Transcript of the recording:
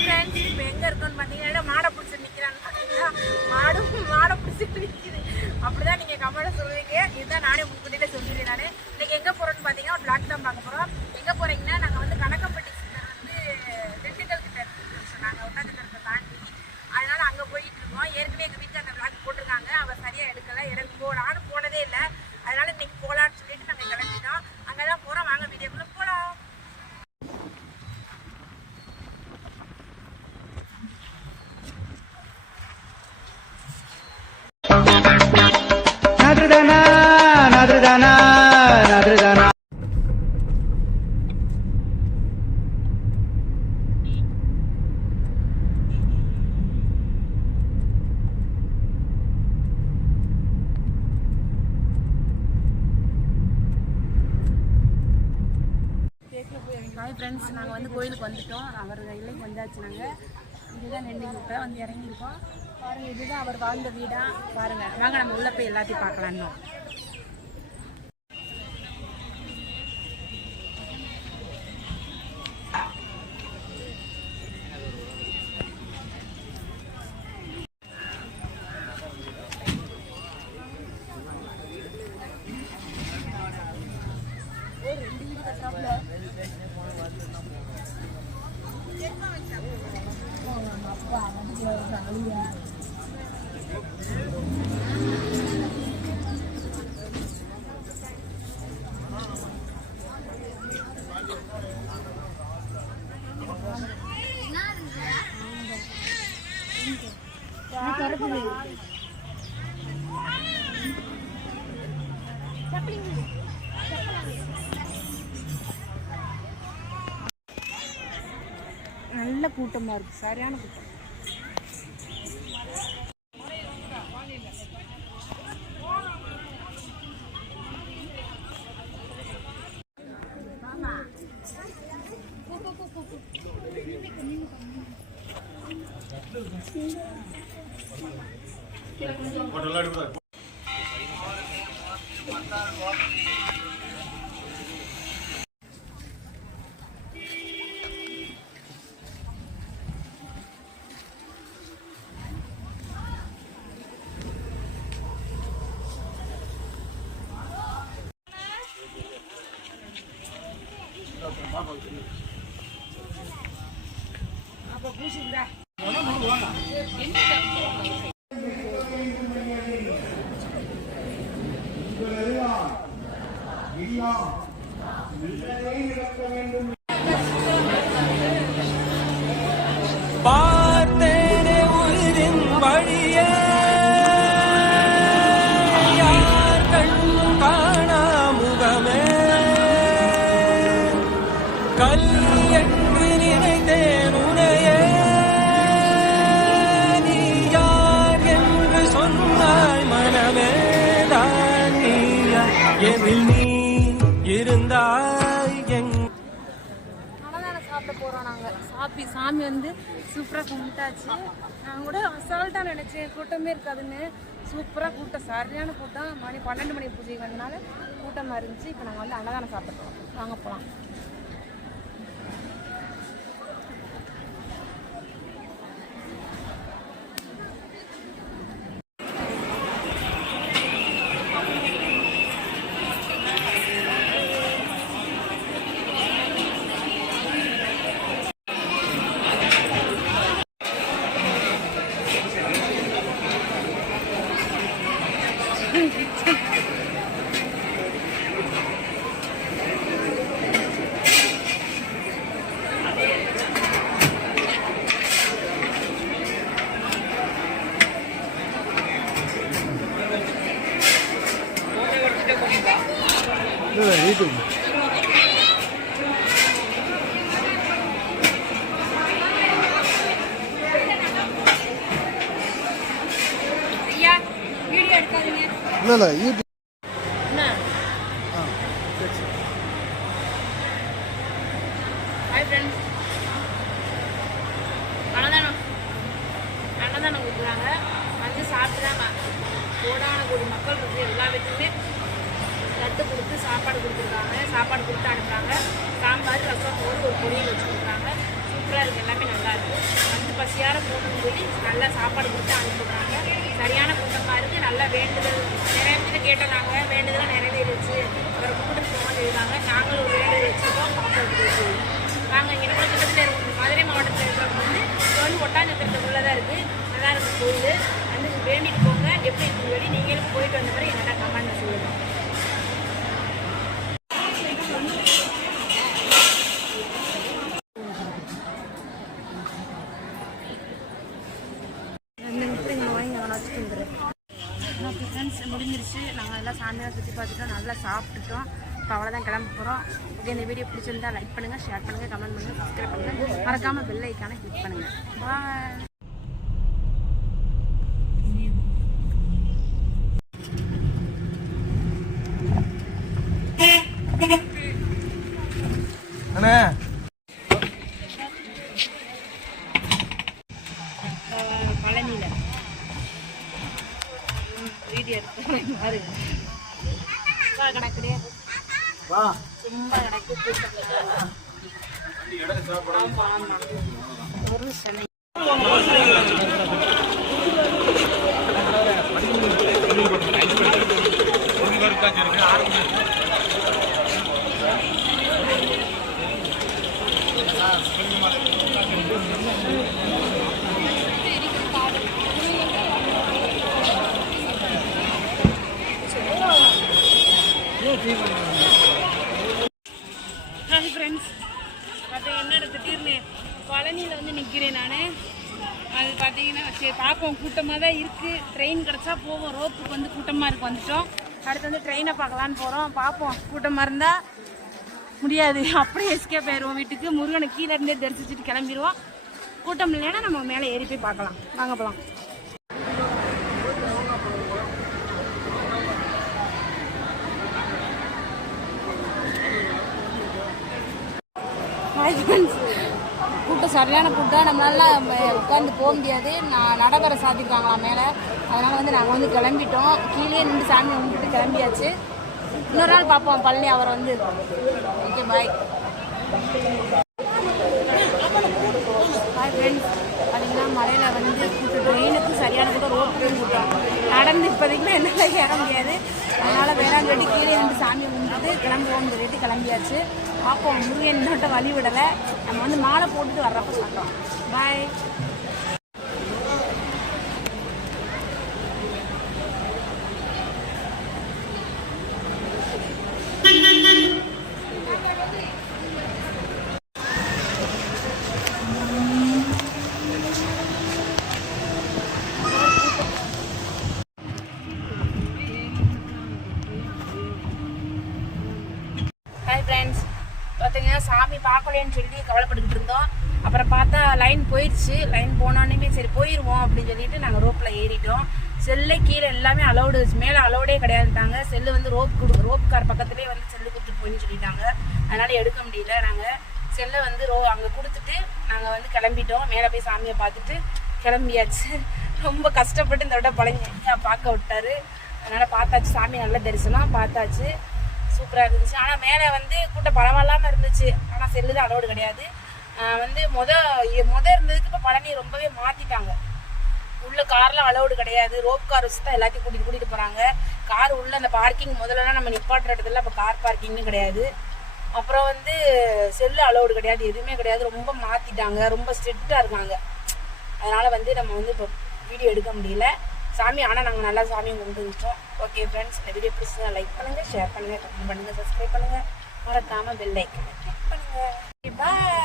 Friends, இப்போ எங்கே இருக்கோன்னு பார்த்தீங்கன்னா மாடை பிடிச்சி நிற்கிறான்னு பார்த்தீங்கன்னா மாடை பிடிச்சிட்டு நிற்கிது. அப்படிதான் நீங்கள் கமெண்ட்டை சொல்லுவீங்க. இதுதான் நானே முன்கூட்டியில சொல்லிடுறேன். நான் இன்னைக்கு எங்கே போகிறோன்னு பார்த்தீங்கன்னா ஒரு பிளாக் தான் பார்க்க போகிறோம். எங்கே போகிறீங்கன்னா நாங்கள் வந்து கணக்கம்பட்டி திண்டுக்கல் கிட்ட சொன்னாங்க ஒட்டாக்கத்தை தாண்டி. அதனால அங்கே போயிட்டு இருக்கோம். ஏற்கனவே எங்கள் வீட்டில் அந்த பிளாக் போட்டிருக்காங்க. அவள் சரியாக எடுக்கலை. எனக்கு நானும் போனதே இல்லை. அதனால இன்னைக்கு போகலான்னு சொல்லிட்டு நாங்கள் கிளம்பிட்டோம். அங்கே தான் போகிறோம். வாங்க வீடியோக்குள்ளே போகலாம். ஹாய் ஃப்ரெண்ட்ஸ், நாங்கள் வந்து கோயிலுக்கு வந்துட்டோம். அவர் இல்லைக்கு வந்தாச்சு. நாங்கள் இதுதான் நின்றுக்கிட்ட வந்து இறங்கியிருக்கோம். பாருங்கள், இதுதான் அவர் வாழ்ந்த வீடா. பாருங்கள், வாங்க நம்ம உள்ள போய் எல்லாத்தையும் பார்க்கலாம். இன்னும் நல்ல கூட்டமாக இருக்குது. சரியான கூட்டம். அப்போ பூசிக்கிறா பார்த்தேனே உயிரின் வழியே யார் கண்ணும் காணா முகமே கல் என்று நினைத்தேன் உனையே நீ யார் என்று சொன்னாய் மனமே தான் நீயா எதில் நீ இருந்தாய் எங் சாப்பிட போகிறோம். நாங்கள் சாமி வந்து சூப்பராக கும்பிட்டாச்சு. நான் கூட அசால்ட்டாக நினச்சேன் கூட்டமே இருக்காதுன்னு. சூப்பராக கூட்டம், சரியான கூட்டம். மணி 12 மணி பூஜை வந்தனால கூட்டமாக இருந்துச்சு. இப்போ நாங்கள் வந்து அன்னதானம் சாப்பிட்றோம். வாங்க போகலாம். இல்லை யூடியூப் அன்னதானம் கொடுக்குறாங்க. வந்து சாப்பிட்றாங்க. கோடான கோடி மக்கள் வந்து எல்லா வீட்டுக்குமே லட்டு கொடுத்து சாப்பாடு கொடுத்துருக்காங்க. சாப்பாடு கொடுத்து அனுப்புகிறாங்க. சாம்பார், ரசம், ஒரு பொரியல் வச்சு கொடுக்குறாங்க. சூப்பராக இருக்குது, எல்லாமே நல்லா இருக்குது. வந்து பசியார போகணும்னு சொல்லி நல்லா சாப்பாடு கொடுத்து அனுப்பிடுறாங்க. சரியான கூட்டமாக இருக்குது. நல்லா வேண்டுதல் நிறைய பேர் கேட்டோம், நாங்கள் வேண்டுதலாம் நிறைவேறிச்சு, அப்புறம் கூட்டத்துக்கு போகணும்னு இருக்காங்க. நாங்களும் ஒரு வேண்டுதல் வச்சுருக்கோம், பாப்பாவுக்கு. நாங்கள் இங்கே நம்ம கிட்டத்தில் இருக்கோம், மதுரை மாவட்டத்தில் இருக்கிறவங்க வந்து இப்போ வந்து ஒட்டாஞ்சத்திரத்துக்குள்ளே தான் இருக்குது. நல்லா இருக்குது கோயில். வந்து வேண்டிட்டு போங்க. எப்படி இருக்குன்னு சொல்லி நீங்களும் போயிட்டு வந்த பிறகு என்னென்ன கமெண்ட் சொல்லுங்கள். ஃப்ரெண்ட்ஸ் முடிஞ்சிருச்சு. நாங்கள் எல்லாம் சாமியாக சுற்றி பார்த்துட்டோம், நல்லா சாப்பிட்டுட்டோம். இப்போ அவ்வளோதான் கிளம்ப போகிறோம். ஓகே, இந்த வீடியோ பிடிச்சிருந்தா லைக் பண்ணுங்கள், ஷேர் பண்ணுங்கள், கமெண்ட் பண்ணுங்கள், சப்ஸ்கிரைப் பண்ணுங்கள். மறக்காமல் பெல் ஐக்கானை கிளிக் பண்ணுங்கள். பாய். அண்ணே பழனியில் வீடியோ எடுத்து பாரு. கணக்கு சும்மா கணக்கு ஒரு சென்னை ஃப்ரெண்ட்ஸ் பார்த்தீங்கன்னா திடீர்னு பழனியில் வந்து நிற்கிறேன் நான். அது பார்த்தீங்கன்னா சரி பார்ப்போம், கூட்டமாக தான் இருக்குது. ட்ரெயின் கிடச்சா போவோம். ரோப்புக்கு வந்து கூட்டமாக இருக்கு, வந்துட்டோம். அடுத்து வந்து ட்ரெயினை பார்க்கலான்னு போகிறோம். பார்ப்போம், கூட்டமாக இருந்தால் முடியாது, அப்படியே எஸ்கேப் ஆயிடுவோம் வீட்டுக்கு. முருகனை கீழே இருந்தே தரிசிச்சுட்டு கிளம்பிடுவோம். கூட்டம் இல்லைன்னா நம்ம மேலே ஏறி போய் பார்க்கலாம். வாங்க போகலாம். கூட்டம் சரியான கூட்டம். நம்மளால உட்காந்து போக முடியாது. நடைபெற சாத்திருக்காங்களாம் மேலே. அதனால் வந்து நாங்கள் வந்து கிளம்பிட்டோம். கீழே நின்று சாமி கும்பிட்டு கிளம்பியாச்சு. இன்னொரு நாள் பார்ப்போம் பழனி அவரை வந்து. Okay, bye. Bye friends. பார்த்தீங்கன்னா மலையில் வந்து கூட்டம், ட்ரெயினுக்கு சரியான கூட்டம், ரோட்டுக்கும் கூட்டம். நடந்து இப்போதைக்குமே என்னால் ஏற முடியாது. அதனால் வேளாண் சொல்லி கீழே நின்று சாமி கும்பிட்டு கிளம்புவோம்னு சொல்லிட்டு கிளம்பியாச்சு. பார்ப்போம், முருகன் இன்னொட்ட வழி விடலை. நம்ம வந்து மாலை போட்டுட்டு வர்றப்ப சொல்கிறோம். பாய். Hi friends. பார்த்தீங்கன்னா சாமி பார்க்கலேன்னு சொல்லி கவலைப்பட்டுக்கிட்டு இருந்தோம். அப்புறம் பார்த்தா லைன் போயிடுச்சு. லைன் போனோடனே சரி போயிடுவோம் அப்படின்னு சொல்லிட்டு நாங்கள் ரோப்பில் ஏறிட்டோம். செல்லே கீழே எல்லாமே அலௌடு, மேலே அலௌடே கிடையாதுட்டாங்க. செல்லு வந்து ரோப் கார் பக்கத்துலேயே வந்து செல்லு கொடுத்துட்டு போயின்னு சொல்லிட்டாங்க. அதனால எடுக்க முடியல. நாங்கள் செல்லை வந்து அங்கே கொடுத்துட்டு நாங்கள் வந்து கிளம்பிட்டோம். மேலே போய் சாமியை பார்த்துட்டு கிளம்பியாச்சு. ரொம்ப கஷ்டப்பட்டு இந்த விட பழனி பார்க்க விட்டாரு. அதனால் பார்த்தாச்சு, சாமி நல்ல தரிசனம் பார்த்தாச்சு. சூப்பராக இருந்துச்சு. ஆனால் மேலே வந்து கூட்டம் பரவாயில்லாமல் இருந்துச்சு. ஆனால் செல்லு தான் அலோடு கிடையாது. வந்து முத இருந்ததுக்கு இப்போ பழனி ரொம்பவே மாற்றிட்டாங்க. உள்ள கார்லாம் அலோடு கிடையாது. ரோப் கார் வச்சு தான் எல்லாத்தையும் கூட்டிகிட்டு போகிறாங்க. கார் உள்ள அந்த பார்க்கிங் முதல்லலாம் நம்ம நிப்பாட்டுற இடத்துல இப்போ கார் பார்க்கிங்னு கிடையாது. அப்புறம் வந்து செல்லு அலோடு கிடையாது, எதுவுமே கிடையாது. ரொம்ப மாற்றிட்டாங்க, ரொம்ப ஸ்ட்ரிக்டாக இருக்காங்க. அதனால் வந்து நம்ம வந்து இப்போ வீடியோ எடுக்க முடியல. சாமி ஆனால் நாங்கள் நல்லா சாமியை கொண்டு வந்துட்டோம். ஓகே ஃப்ரெண்ட்ஸ், இந்த வீடியோ பிடிச்சா லைக் பண்ணுங்கள், ஷேர் பண்ணுங்கள், கமெண்ட் பண்ணுங்கள், சப்ஸ்கிரைப் பண்ணுங்கள். மறக்காமல் பெல் ஐக்கானை கிளிக் பண்ணுங்கள். பாய்.